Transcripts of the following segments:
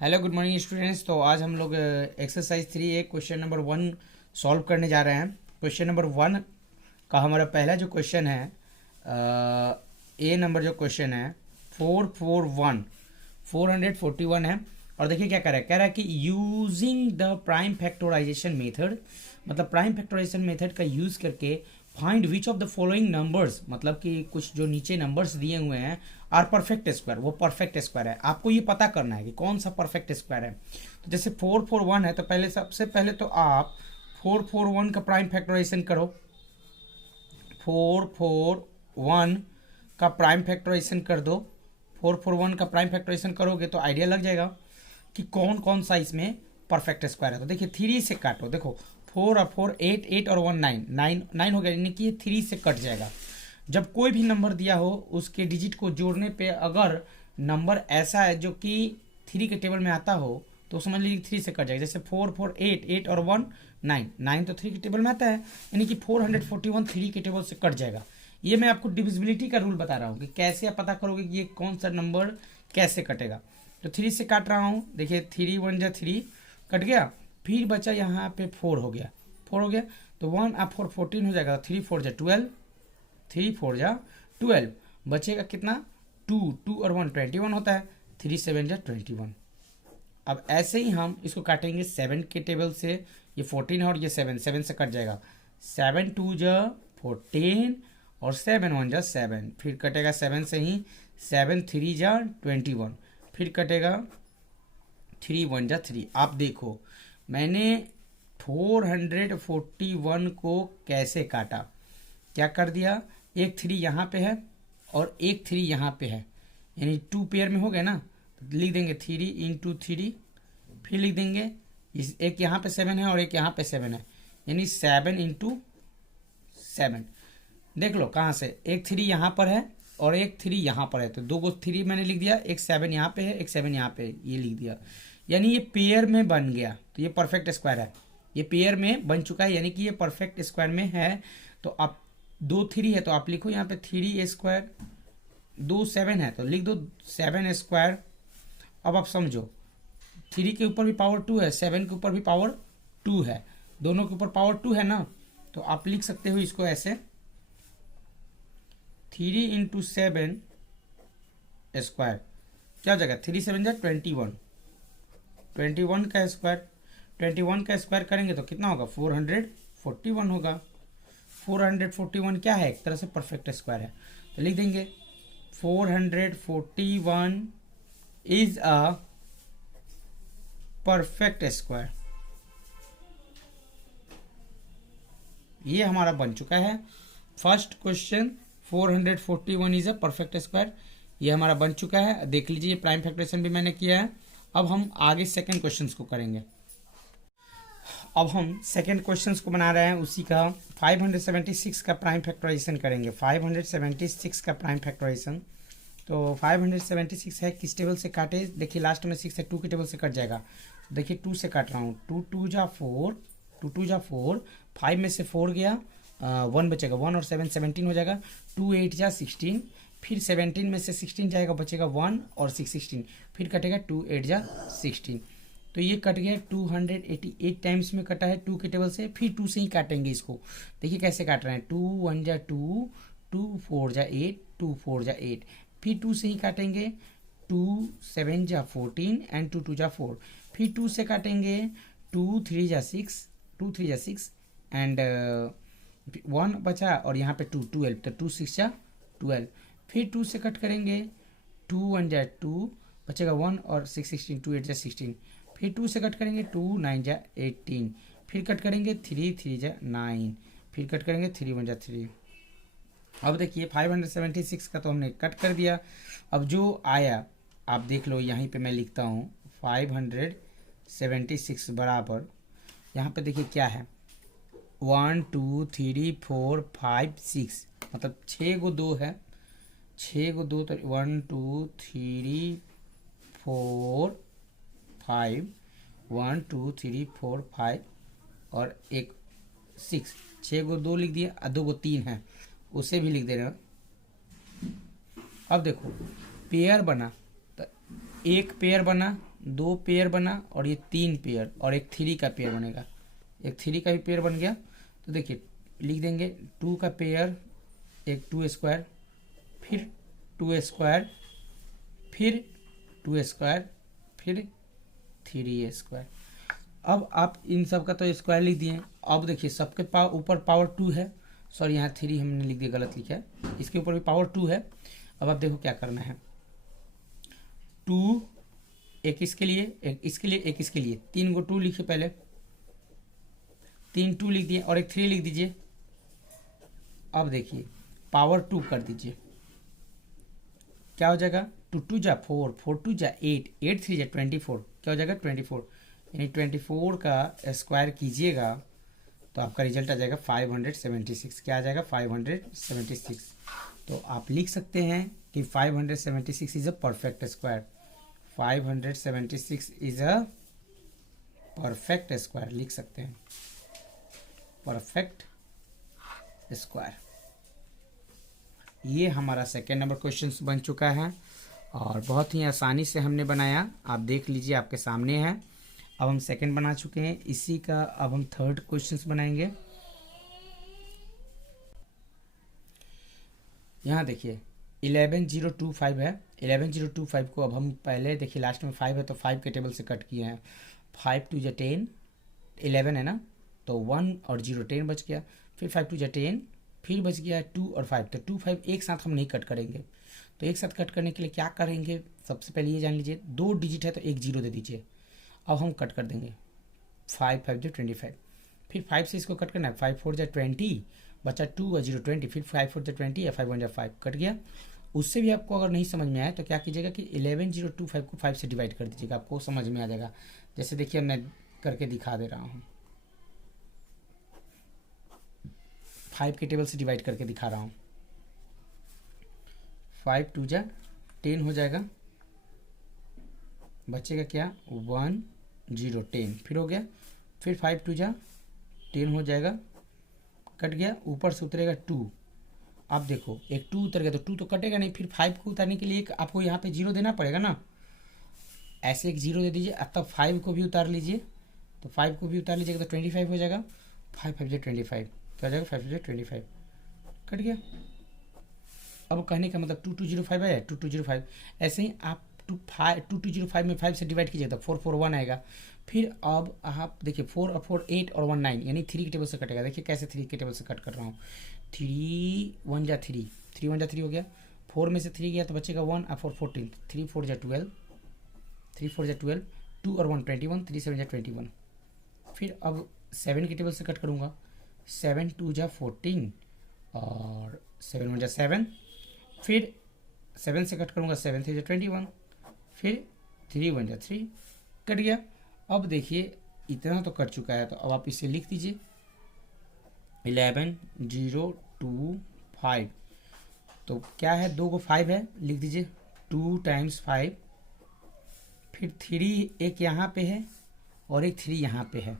Hello good morning students. तो आज हम लोग एक्सरसाइज 3 क्वेश्चन नंबर 1 सॉल्व करने जा रहे हैं। क्वेश्चन नंबर 1 का हमारा पहला जो क्वेश्चन है, ए नंबर जो क्वेश्चन है 441 है। और देखिए क्या कह रहा है कि using the prime factorization method, मतलब प्राइम फैक्टराइजेशन मेथड का यूज करके find which of the following numbers, मतलब कि कुछ जो नीचे नंबर्स दिए हुए हैं आर परफेक्ट स्क्वायर, वो परफेक्ट स्क्वायर है। आपको ये पता करना है कि कौन सा परफेक्ट स्क्वायर है। तो जैसे 441 है तो पहले सबसे पहले तो आप 441 का प्राइम फैक्टराइजेशन करो। 441 का प्राइम फैक्टराइजेशन कर दो। 441 का प्राइम फैक्टराइजेशन करोगे तो आइडिया लग जाएगा कि कौन कौन सा इसमें परफेक्ट स्क्वायर है। तो देखिए 3 से काटो, देखो 4 और 4 8, 8 और 1 9, 9 हो गया, यानी कि ये 3 से कट जाएगा। जब कोई भी नंबर दिया हो उसके डिजिट को जोड़ने पे अगर नंबर ऐसा है जो कि 3 के टेबल में आता हो तो समझ लीजिए 3 से कट जाएगा। जैसे 4 4 8, 8 और 1 9, 9 तो 3 के टेबल में आता है, यानी कि 441 3 के टेबल से कट जाएगा। ये मैं आपको डिविजिबिलिटी का रूल बता रहा हूँ कि कैसे आप पता करोगे कि ये कौन सा नंबर कैसे कटेगा। तो 3 से काट रहा हूँ, देखिए 3 1 जा 3 कट गया, फिर बचा यहाँ पे 4 हो गया, 4 हो गया तो 1 आप 4 14 हो जाएगा, 3 4 जा 12, 3 4 जा 12, बचेगा कितना 2, 2 और 1 21 होता है, 3 7 जा 21। अब ऐसे ही हम इसको काटेंगे 7 के टेबल से, ये 14 है और ये 7 7 से कट जाएगा, 7 2 जा 14 और 7 1 जा 7, फिर कटेगा 7 से ही, 7 3 जा 21, फिर कटेगा 3 1 जा 3। आप देखो मैंने 441 को कैसे काटा, क्या कर दिया, एक 3 यहाँ पे है और एक 3 यहाँ पे है, यानी 2 पेयर में हो गए ना। तो लिख देंगे 3 इंटू 3, फिर लिख देंगे इस एक यहाँ पे 7 है और एक यहाँ पे 7 है, यानी 7 इंटू 7। देख लो कहाँ से, एक 3 यहाँ पर है और एक 3 यहाँ पर है, तो दो गो 3 मैंने लिख दिया, एक 7 यहाँ पे है, एक 7 यहाँ पे है, ये लिख दिया, यानी ये पेयर में बन गया। तो ये परफेक्ट स्क्वायर है, ये पेयर में बन चुका है, यानी कि ये परफेक्ट स्क्वायर में है। तो आप 2 3 है तो आप लिखो यहाँ पे 3 स्क्वायर, 2 7 है तो लिख दो 7 स्क्वायर। अब आप समझो 3 के ऊपर भी पावर 2 है, 7 के ऊपर भी पावर 2 है, दोनों के ऊपर पावर 2 है ना, तो आप लिख सकते हो इसको ऐसे 3 इंटू 7 स्क्वायर, क्या हो जाएगा 3 7 जा 21, 21 का स्क्वायर, 21 का स्क्वायर करेंगे तो कितना होगा 441 होगा। 441 क्या है, एक तरह से परफेक्ट स्क्वायर है, तो लिख देंगे 441 इज अ परफेक्ट स्क्वायर। ये हमारा बन चुका है first question, 441 is a perfect square, ये हमारा बन चुका है। देख लीजिए प्राइम फैक्टराइजेशन भी मैंने किया है। अब हम आगे सेकंड क्वेश्चंस को करेंगे। अब हम सेकंड क्वेश्चंस को बना रहे हैं, उसी का 576 का प्राइम फैक्टराइजेशन करेंगे। 576 का प्राइम फैक्टराइजेशन, तो 576 है किस टेबल से काटे, देखिए लास्ट में 6 है, 2 के टेबल से कट जाएगा। देखिए 2 से काट रहा हूँ, 2 2 जा 4, 2 2 जा 4, 5 में से 4 गया, 1 बचेगा, 1 और 7 17 हो जाएगा, 2 8 जा 16, फिर 17 में से 16 जाएगा, बचेगा 1 और 6 16, फिर कटेगा 2 8 जा 16। तो ये कट गया 288 टाइम्स में कटा है 2 के टेबल से, फिर 2 से ही काटेंगे इसको। देखिए कैसे काट रहे हैं, 2 1 जा 2, 2 4 जा 8, 2 4 जा 8, फिर 2 से ही काटेंगे, 2 7 जा 14 एंड 2 2 जा 4, फिर 2 से काटेंगे, 2 3 जा 6, 2 3 जा 6 एंड 1 बचा और यहाँ पे 2 12, तो 2 6 जा 12, फिर 2 से कट करेंगे, 2 1 जा 2, बचेगा 1 और 6 16, 2 8 जा 16, फिर 2 से कट करेंगे, 2 9 जा 18, फिर कट करेंगे 3 3 जा 9, फिर कट करेंगे 3 1 जा 3। अब देखिए 576 का तो हमने कट कर दिया। अब जो आया आप देख लो, यहीं पे मैं लिखता हूँ 576 बराबर, यहाँ पे देखिए क्या है 1 2 3 4 5 6, मतलब 6 गो 2 है, 6 गो 2 तो 1 2 3 4 5, 1 2 3 4 5 और एक 6, 6 गो 2 लिख दिया, 2 गो 3 है उसे भी लिख दे रहे हो। अब देखो पेयर बना, तो एक पेयर बना 2 पेयर बना और ये 3 पेयर और एक 3 का पेयर बनेगा, एक 3 का भी पेयर बन गया। तो देखिए लिख देंगे 2 का पेयर, एक 2 स्क्वायर, फिर 2 स्क्वायर, फिर 2 स्क्वायर, फिर 3 स्क्वायर। अब आप इन सब का तो स्क्वायर लिख दिए। अब देखिए सबके ऊपर पावर 2 है, सॉरी यहाँ 3 हमने लिख दिया, गलत लिखा है, इसके ऊपर भी पावर 2 है। अब आप देखो क्या करना है, 2 एक इसके लिए, एक इसके लिए, एक इसके लिए, 3 को 2 लिखे, पहले 3 2 लिख दिए और एक 3 लिख दीजिए। अब देखिए पावर 2 कर दीजिए, क्या हो जाएगा, 2 2 जा 4, 4 2 जा 8, 8 3 जा 24, क्या हो जाएगा 24, यानी 24 का स्क्वायर कीजिएगा तो आपका रिजल्ट आ जाएगा 576। क्या आ जाएगा 576। तो आप लिख सकते हैं कि 576 is a perfect square, 576 is a perfect square, लिख सकते हैं परफेक्ट स्क्वायर। ये हमारा सेकेंड नंबर क्वेश्चन बन चुका है और बहुत ही आसानी से हमने बनाया, आप देख लीजिए आपके सामने है। अब हम सेकंड बना चुके हैं, इसी का अब हम थर्ड क्वेश्चंस बनाएंगे। यहाँ देखिए 11025 है, 11025 को अब हम पहले देखिए लास्ट में 5 है तो 5 के टेबल से कट किए हैं, 5 2 जा 10, 11 है ना, तो 1 और 0 10 बच गया, फिर 5 2 जा 10, फिर बच गया 2 और 5, तो 2 5 एक साथ हम नहीं कट करेंगे। तो एक साथ कट करने के लिए क्या करेंगे, सबसे पहले ये जान लीजिए 2 डिजिट है तो एक 0 दे दीजिए। अब हम कट कर देंगे, 5 5 जो 25, फिर 5 से इसको कट करना है, 5 4 जा 20, बचा 2 और 0 20, फिर 5 4 जा 20 या 5 1 जा 5, कट गया। उससे भी आपको अगर नहीं समझ में आया तो क्या कीजिएगा कि 11025 को 5 से डिवाइड कर दीजिएगा, आपको समझ में आ जाएगा। जैसे देखिए मैं करके दिखा दे रहा हूँ, 5 के टेबल से डिवाइड करके दिखा रहा हूँ। 5 2 जा 10 हो जाएगा, बचेगा क्या 1 0 10, फिर हो गया, फिर 5 2 जा 10 हो जाएगा, कट गया, ऊपर से उतरेगा 2। अब देखो एक 2 उतर गया तो 2 तो कटेगा नहीं, फिर 5 को उतारने के लिए आपको यहाँ पे 0 देना पड़ेगा ना, ऐसे एक 0 दे दीजिए। अब तब 5 को भी उतार लीजिए, तो 5 को भी उतार लीजिएगा तो 25 हो जाएगा, 5 5 जा 25, क्या हो जाएगा 5 जा 25, कट गया। अब कहने का मतलब 2205 है, 2205, ऐसे ही आप 2205 में 5 से डिवाइड कीजिएगा तो 441 आएगा। फिर अब आप देखिए 4 और 4 8 और 1 9, यानी 3 के टेबल से कटेगा। देखिए कैसे 3 के टेबल से कट कर रहा हूँ, 3 1 जा 3, 3 1 जा 3 हो गया, 4 में से 3 गया तो बचेगा 1 और 4 14, 3 4 जा 12, 3 4 जा 12, 2 और 1 21, 3 7 जा 21। फिर अब 7 के टेबल से कट करूँगा, 7 2 जा 14 और 7 1 जा 7, फिर 7 से कट करूँगा, 7 3 जा 21, फिर 3 1 जा 3, कट गया। अब देखिए इतना तो कट चुका है, तो अब आप इसे लिख दीजिए 11025, तो क्या है 2 को 5 है, लिख दीजिए 2 टाइम्स 5, फिर 3 एक यहाँ पे है और एक 3 यहाँ पे है,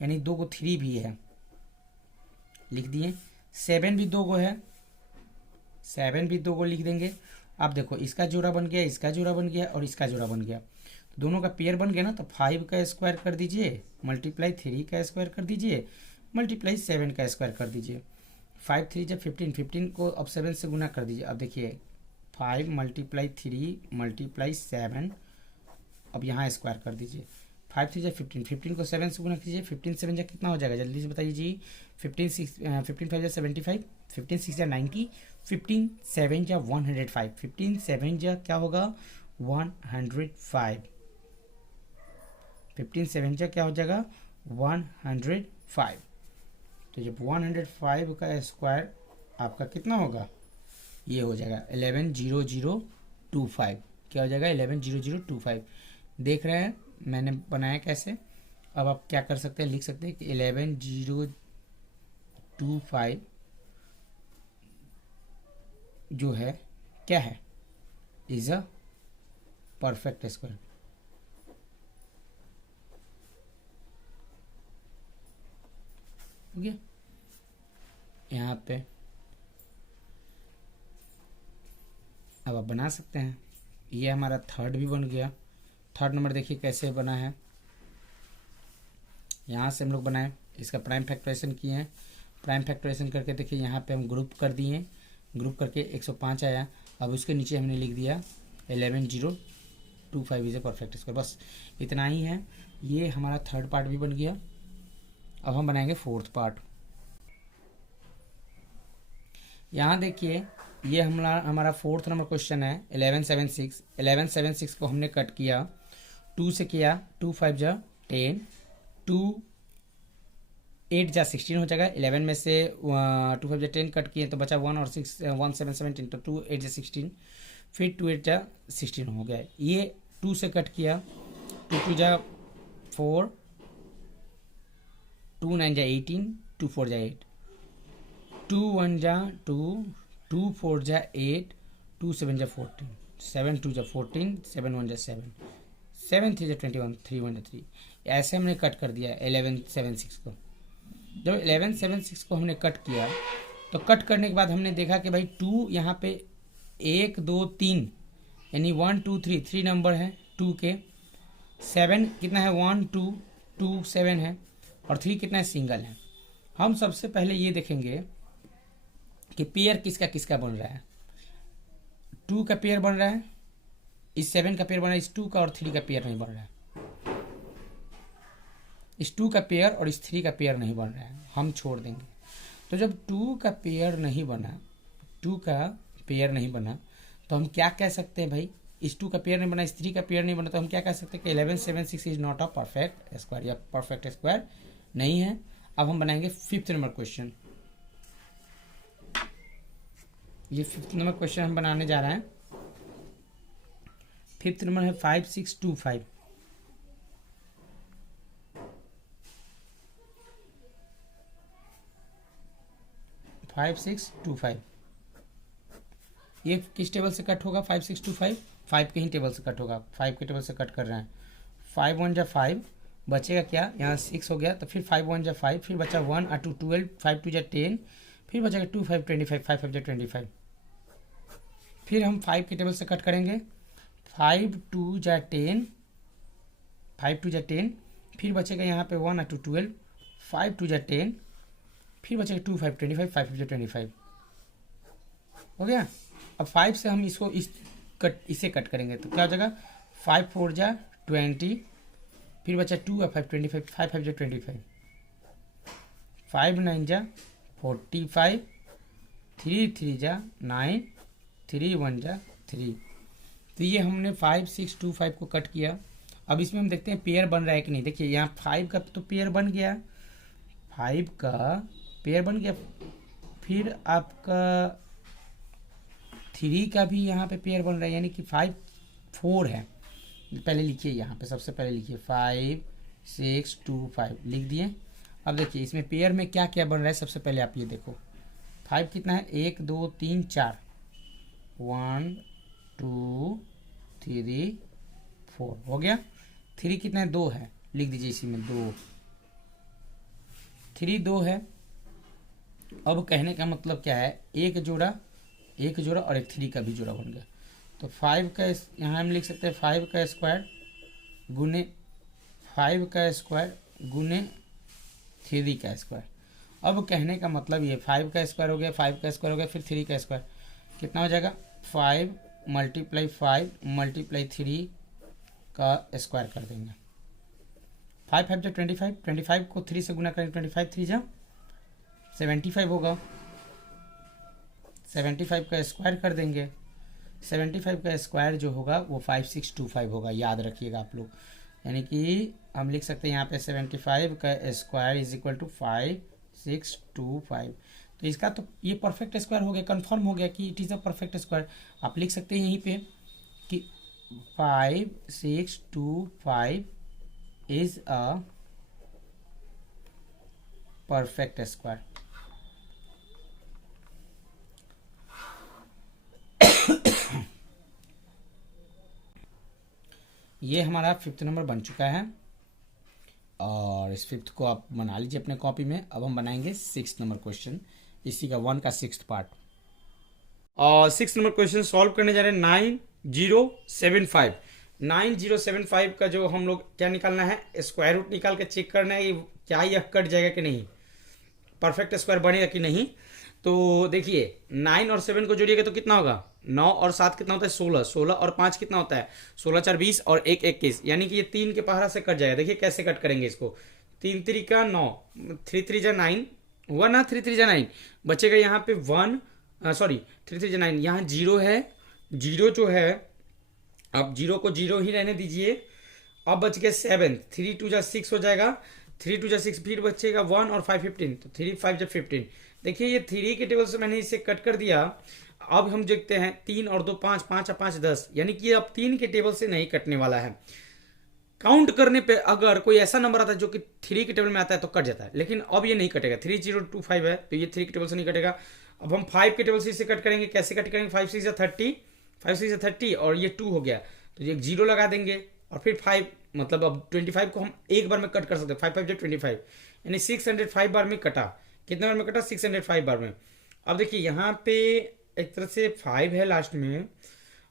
यानी 2 को 3 भी है, लिख दिए। 7 भी 2 को है, 7 भी 2 को लिख देंगे। अब देखो इसका जोड़ा बन गया, इसका जोड़ा बन गया और इसका जोड़ा बन गया, तो दोनों का पेयर बन गया ना, तो 5 का स्क्वायर कर दीजिए, मल्टीप्लाई 3 का स्क्वायर कर दीजिए, मल्टीप्लाई 7 का स्क्वायर कर दीजिए। 5 3 जब 15, 15 को अब 7 से गुना कर दीजिए। अब देखिए 5 मल्टीप्लाई 3 मल्टीप्लाई 7, अब यहाँ स्क्वायर कर दीजिए। 5 3 जा 15, 15 को 7 से गुना कीजिए, 15 7 जा कितना हो जाएगा जल्दी से बताइए जी, 15 5 जा 75, 15 6 जा 90, 15 7 जा 105, 15 7 जा क्या होगा 105, 15 7 जा क्या हो जाएगा 105। तो जब 105 का स्क्वायर आपका कितना होगा, ये हो जाएगा 110025, क्या हो जाएगा 110025। देख रहे हैं मैंने बनाया कैसे। अब आप क्या कर सकते हैं, लिख सकते हैं कि 11025 जो है क्या है, इज अ परफेक्ट स्क्वायर। ठीक है, यहाँ पे अब आप बना सकते हैं। ये हमारा थर्ड भी बन गया, थर्ड नंबर देखिए कैसे बना है, यहाँ से हम लोग बनाए, इसका प्राइम फैक्टराइजेशन किए हैं, प्राइम फैक्टराइजेशन करके देखिए यहाँ पे हम ग्रुप कर दिए, ग्रुप करके 105 आया। अब उसके नीचे हमने लिख दिया 11025 इज ए परफेक्ट स्क्वायर। बस इतना ही है, ये हमारा थर्ड पार्ट भी बन गया। अब हम बनाएंगे फोर्थ पार्ट। यहाँ देखिए ये हमारा फोर्थ नंबर क्वेश्चन है 1176। 1176 को हमने कट किया, 2 से किया, 2 5 जा 10, 2 8 जा 16 हो जाएगा। 11 में से 2 5 जा 10 कट किए तो बचा 1 और 6 1 7 17 तो 2 8 जा 16, फिर 2 8 जा 16 हो गया। ये 2 से कट किया, 2 2 जा 4, 2 9 जा 18, 2 4 जा 8, 2 1 जा 2, 2 4 जा 8, 2 7 जा 14, 7 2 जा 14, 7 1 जा 7, 7 3 जा 21, 3 1 जा 3। ऐसे हमने कट कर दिया 1176 को। जब 1176 को हमने कट किया तो कट करने के बाद हमने देखा कि भाई 2 यहाँ पे 1 2 3 यानी 1 2 3 3 नंबर है 2 के। 7 कितना है 1 2 2 7 है, और 3 कितना है सिंगल है। हम सबसे पहले ये देखेंगे कि पेयर किसका किसका बन रहा है। 2 का पेयर बन रहा है, इस 7 का पेयर बन रहा है, इस 2 का और 3 का पेयर नहीं बन रहा है। इस 2 का पेयर और इस 3 का पेयर नहीं बन रहा है, हम छोड़ देंगे। तो जब 2 का पेयर नहीं बना, 2 का पेयर नहीं बना तो हम क्या कह सकते हैं भाई, इस 2 का पेयर नहीं बना, इस 3 का पेयर नहीं बना, तो हम क्या कह सकते हैं कि 1176 is not a perfect square, या परफेक्ट स्क्वायर नहीं है। अब हम बनाएंगे फिफ्थ नंबर क्वेश्चन। ये फिफ्थ नंबर क्वेश्चन हम बनाने जा रहे हैं। फिफ्थ नंबर है 5625। 5625 ये किस टेबल से कट होगा? 5625 5 के ही टेबल से कट होगा, 5 के टेबल से कट कर रहे हैं। 5 1 जा 5, बचेगा क्या, यहाँ 6 हो गया, तो फिर 5 1 जा 5, फिर बचा 1 और 2 12, 5 2 जा 10, फिर बचेगा 2 5 25, 5 5 जा 25। फिर हम 5 के टेबल से कट करेंगे, 5 2 जा 10, 5 2 जा 10, फिर बचेगा यहाँ पे 1 और 2 12, 5 2 जा 10, फिर बचेगा 2 5 25, 5 5 जा 25 हो गया। अब 5 से हम इसको इसे कट करेंगे तो क्या हो जाएगा, 5 4 जा 20, फिर बचा 2 और 5 25, 5 5 जा 25, 5 9 जा 45, 3 3 जा 9, 3 1 जा 3। तो ये हमने 5625 को कट किया। अब इसमें हम देखते हैं पेयर बन रहा है कि नहीं। देखिए यहाँ 5 का तो पेयर बन गया, 5 का पेयर बन गया, फिर आपका 3 का भी यहाँ पे पेयर बन रहा है, यानी कि 5 4 है। पहले लिखिए, यहाँ पे सबसे पहले लिखिए 5 6 2 5 लिख दिए। अब देखिए इसमें पेयर में क्या क्या बन रहा है, सबसे पहले आप ये देखो। 5 कितना है, 1 2 3 4, 1 2 3 4 हो गया। 3 कितना है, 2 है, लिख दीजिए इसी में 2, 3 2 है। अब कहने का मतलब क्या है, एक जोड़ा और एक 3 का भी जोड़ा बन गया। तो 5 का यहाँ हम लिख सकते हैं 5 का स्क्वायर गुने 5 का स्क्वायर गुने 3 का स्क्वायर। अब कहने का मतलब ये 5 का स्क्वायर हो गया, 5 का स्क्वायर हो गया, फिर 3 का स्क्वायर कितना हो जाएगा, 5 × 5 × 3 का स्क्वायर कर देंगे। 5 5 जा 25, 25 को 3 से गुना करेंगे, 25 3 जा 75 होगा। 75 का स्क्वायर कर देंगे, 75 का स्क्वायर जो होगा वो 5625 होगा, याद रखिएगा आप लोग। यानी कि हम लिख सकते हैं यहाँ पे 75 का स्क्वायर इज इक्वल टू 5625। तो इसका तो ये परफेक्ट स्क्वायर हो गया, कंफर्म हो गया कि it is a perfect square. आप लिख सकते हैं यहीं पे कि 5625 इज अ परफेक्ट स्क्वायर। ये हमारा फिफ्थ नंबर बन चुका है, और इस फिफ्थ को आप बना लीजिए अपने कॉपी में। अब हम बनाएंगे सिक्स नंबर क्वेश्चन, इसी का 1 का 6th पार्ट। और 6 नंबर क्वेश्चन सॉल्व करने जा रहे हैं 9075। 9075 का जो हम लोग क्या निकालना है, स्क्वायर रूट निकाल के चेक करना है कि क्या यह कट जाएगा कि नहीं, परफेक्ट स्क्वायर बनेगा कि नहीं। तो देखिए 9 और 7 को जोड़िएगा तो कितना होगा, 9 और 7 कितना होता है 16, 16 और 5 कितना होता है 16 4 20 और 1 21, यानी कि ये 3 के पहाड़ा से कट जाएगा। देखिए कैसे कट करेंगे इसको, 3 3 का 9, 3 3 जा 9, हुआ ना, 3 3 जा 9, बचेगा यहाँ पे 1, सॉरी 3 3 जा 9, यहाँ जीरो है, जीरो जो है अब जीरो को जीरो ही रहने दीजिए। अब बच गया 7, 3 2 जा 6 हो जाएगा, 3 2 जा 6, फिर बचेगा 1 और 5 15, तो 3 5 जा 15। देखिए ये 3 के टेबल से मैंने इसे कट कर दिया। अब हम देखते हैं 3 और 2 5, 5 और 5 10, यानी कि अब 3 के टेबल से नहीं कटने वाला है। काउंट करने पे अगर कोई ऐसा नंबर आता है जो कि 3 के टेबल में आता है तो कट जाता है, लेकिन अब ये नहीं कटेगा। 3025 है तो ये 3 के टेबल से नहीं कटेगा। अब हम 5 के टेबल से इसे कट करेंगे, कैसे कट करेंगे, 5 6 30, 5 6 30 और ये 2 हो गया, तो ये 0 लगा देंगे और फिर 5, मतलब अब 25 को हम एक बार में कट कर सकते हैं, 5 5 जो 25, यानी 605 बार में कटा। कितने बार में कटा, 605 बार में। अब देखिए यहाँ पे एक तरह से 5 है लास्ट में,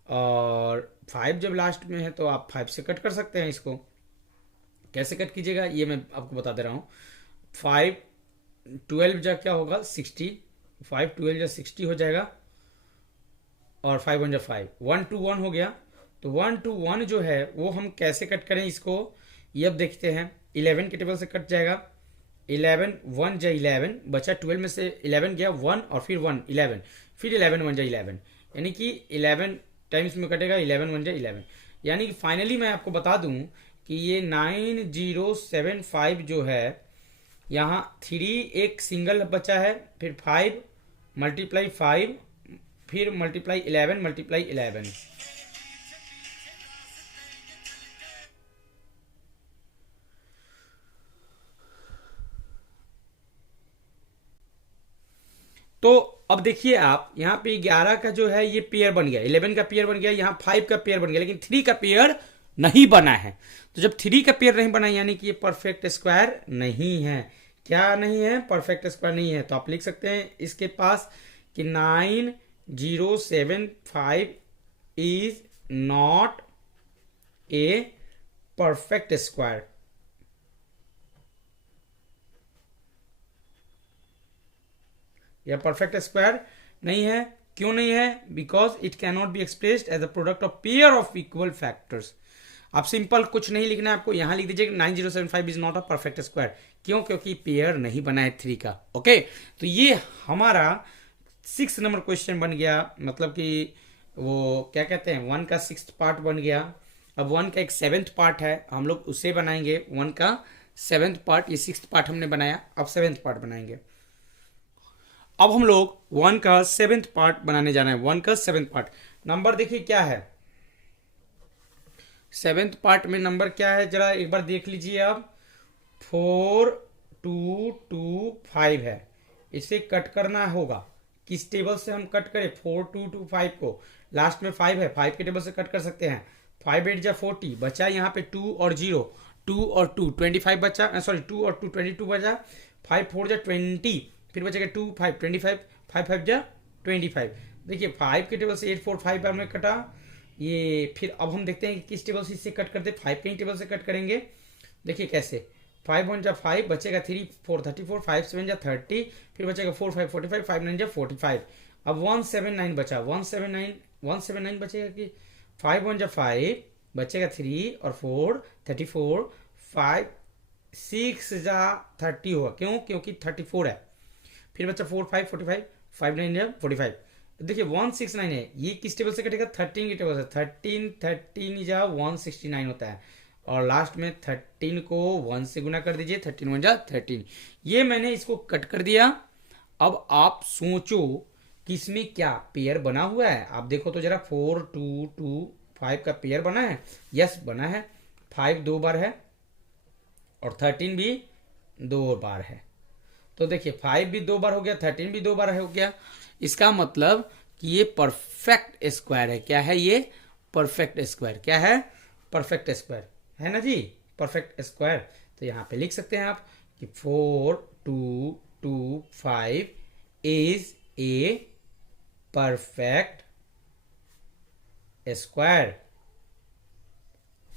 और 5 जब लास्ट में है तो आप 5 से कट कर सकते हैं। इसको कैसे कट कीजिएगा ये मैं आपको बता दे रहा हूँ। 5 12 जा क्या होगा 60, 5 12 जा 60 हो जाएगा, और 5 1 जा 5, 1 2 1 हो गया। तो 1 2 1 जो है वो हम कैसे कट करें इसको, ये अब देखते हैं। 11 के टेबल से कट जाएगा, 11 1 जा 11 बचा, 12 में से 11 गया 1 और फिर 1 11, फिर 11 1 जा 11, यानी कि 11 टाइम्स में कटेगा, 11 1 जा 11, यानी कि फाइनली मैं आपको बता दूं कि ये 9075 जो है, यहाँ 3 एक सिंगल बचा है, फिर 5 मल्टीप्लाई 5, फिर मल्टीप्लाई 11 मल्टीप्लाई 11। तो अब देखिए आप यहाँ पे 11 का जो है ये पेयर बन गया, 11 का पेयर बन गया, यहाँ 5 का पेयर बन गया, लेकिन 3 का पेयर नहीं बना है। तो जब 3 का पेयर नहीं बना यानी कि ये परफेक्ट स्क्वायर नहीं है। क्या नहीं है, परफेक्ट स्क्वायर नहीं है। तो आप लिख सकते हैं इसके पास कि 9075 is not a perfect square. यह परफेक्ट स्क्वायर नहीं है। क्यों नहीं है, because it can not be expressed as a product of pair of equal factors. आप सिंपल कुछ नहीं लिखना है आपको, यहां लिख दीजिए 9075 is not a perfect square. क्यों, क्योंकि पेयर नहीं बना है 3 का। ओके, तो ये हमारा 6 नंबर क्वेश्चन बन गया, मतलब कि वो क्या कहते हैं 1 का 6th पार्ट बन गया। अब 1 का एक 7th पार्ट है, हम लोग उसे बनाएंगे। 1 का 7th पार्ट, ये 6th पार्ट हमने बनाया, अब 7th पार्ट बनाएंगे। अब हम लोग 1 का 7th पार्ट बनाने जाना है। 1 का 7th पार्ट नंबर देखिए क्या है, 7th पार्ट में नंबर क्या है जरा एक बार देख लीजिए आप। 4225 है, इसे कट करना होगा। किस टेबल से हम कट करें, 4225 को, लास्ट में 5 है, 5 के टेबल से कट कर सकते हैं। 5 8 जा 40, बचा यहाँ पे 2 और 0, 2 और 2 25 बचा, सॉरी 2 और 2 22 बचा, 5 4 जा 20, फिर बचेगा 2 5 25, 5 5 जा 25। देखिए 5 के टेबल से 8 4 5 बार में कटा ये। फिर अब हम देखते हैं कि किस टेबल से इससे कट करते हैं, 5 के ही टेबल से कट करेंगे। देखिए कैसे, 5 1 जा 5, बचेगा 3 4 34, 5 7 जा 30, फिर बचेगा 4 5 45, 5 9 जा 45। अब 179 बचा, 179 बचेगा कि 5 1 जा 5, बचेगा 3 और 4 34, 5 6 जा 30 होगा। क्यों, क्योंकि 34 है। फिर बच्चा 4 5 45, 5 9 जा 45। देखिए 169 है, ये किस टेबल से कटेगा, 13 के टेबल से। 13 जा 169 होता है, और लास्ट में 13 को 1 से गुना कर दीजिए, 13 1 जा 13। ये मैंने इसको कट कर दिया। अब आप सोचो कि इसमें क्या पेयर बना हुआ है, आप देखो तो जरा। 4 2 2 5 का पेयर बना है, यस बना है। 5 2 बार है और 13 भी 2 बार है। तो देखिए 5 भी 2 बार हो गया, 13 भी 2 बार हो गया। इसका मतलब कि ये परफेक्ट स्क्वायर है। क्या है ये, परफेक्ट स्क्वायर। क्या है, परफेक्ट स्क्वायर है ना जी, परफेक्ट स्क्वायर। तो यहां पे लिख सकते हैं आप कि 4225 इज ए परफेक्ट स्क्वायर।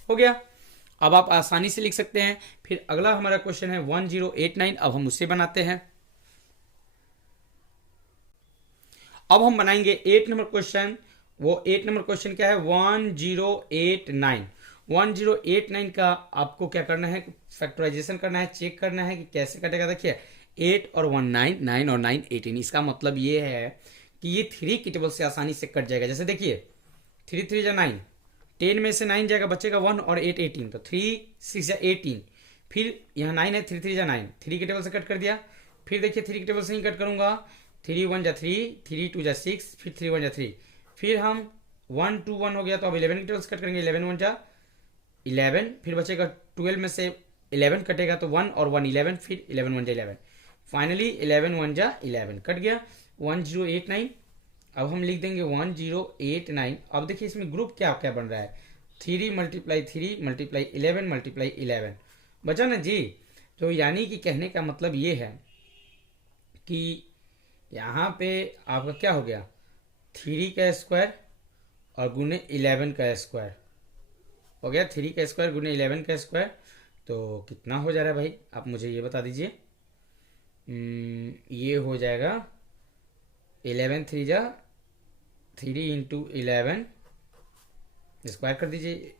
हो गया। अब आप आसानी से लिख सकते हैं। फिर अगला हमारा क्वेश्चन है 1089। अब हम उससे बनाते हैं। अब हम बनाएंगे 8 नंबर क्वेश्चन। वो 8 नंबर क्वेश्चन क्या है, 1089। 1089 का आपको क्या करना है, फैक्टराइजेशन करना है, चेक करना है कि कैसे कटेगा। देखिए 8 और 1 9, 9 और 9 18। इसका मतलब ये है कि ये 3 की टेबल से आसानी से कट जाएगा। जैसे देखिए 3 3 जा 9, 10 में से 9 जाएगा, बचेगा 1 और 8 18, तो 3 6 जा 18। फिर यहाँ 9 है, 3 3 जा 9, 3 की टेबल से कट कर दिया। फिर देखिए 3 की टेबल से ही कट करूंगा, 3 1 जा 3, 3 2 जा 6, फिर 3 1 जा 3। फिर हम 1 2 1 हो गया, तो अब 11 की टेबल से कट करेंगे, 11 1 जा 11। फिर बचेगा 12 में से 11 कटेगा तो 1 और 1 11, फिर 11 1 जा 11। फाइनली 11 1 जा 11 कट गया, 1089। अब हम लिख देंगे 1089। अब देखिए इसमें ग्रुप क्या क्या बन रहा है, 3 मल्टीप्लाई 3 मल्टीप्लाई 11 मल्टीप्लाई 11 बचा ना जी। तो यानी कि कहने का मतलब ये है कि यहाँ पे आपका क्या हो गया, 3 का स्क्वायर और गुने 11 का स्क्वायर हो गया। 3 का स्क्वायर गुने 11 का स्क्वायर, तो कितना हो जा रहा है भाई, आप मुझे ये बता दीजिए। ये हो जाएगा 11 3 जा 3 इंटू 11 स्क्वायर कर दीजिए,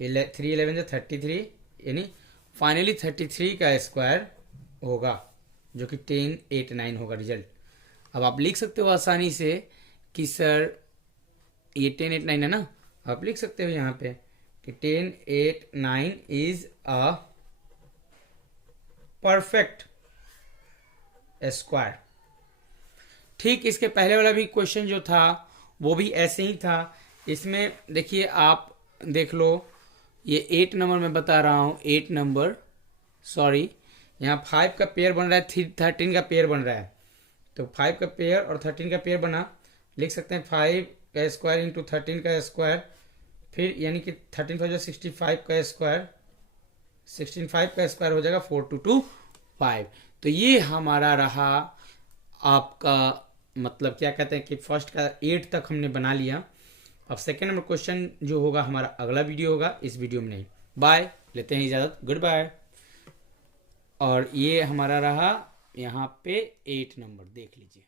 3 11 जा 33, यानी फाइनली 33 का स्क्वायर होगा, जो कि 1089 होगा रिजल्ट। अब आप लिख सकते हो आसानी से कि सर ये 1089 है ना, आप लिख सकते हो यहाँ पे कि 1089 इज अ परफेक्ट स्क्वायर। ठीक इसके पहले वाला भी क्वेश्चन जो था वो भी ऐसे ही था। इसमें देखिए आप देख लो, ये 8 नंबर में बता रहा हूँ, 8 नंबर सॉरी, यहाँ 5 का पेयर बन रहा है, 13 का पेयर बन रहा है। तो 5 का पेयर और 13 का पेयर बना, लिख सकते हैं 5 का स्क्वायर इंटू 13 का स्क्वायर, फिर यानी कि 13 हो जाएगा 65 का स्क्वायर, 65 का स्क्वायर हो जाएगा 4225। तो ये हमारा रहा आपका, मतलब क्या कहते हैं कि फर्स्ट का 8 तक हमने बना लिया। अब सेकेंड नंबर क्वेश्चन जो होगा हमारा अगला वीडियो होगा, इस वीडियो में नहीं। बाय, लेते हैं इजाज़त, गुड बाय। और ये हमारा रहा यहाँ पे 8 नंबर, देख लीजिए।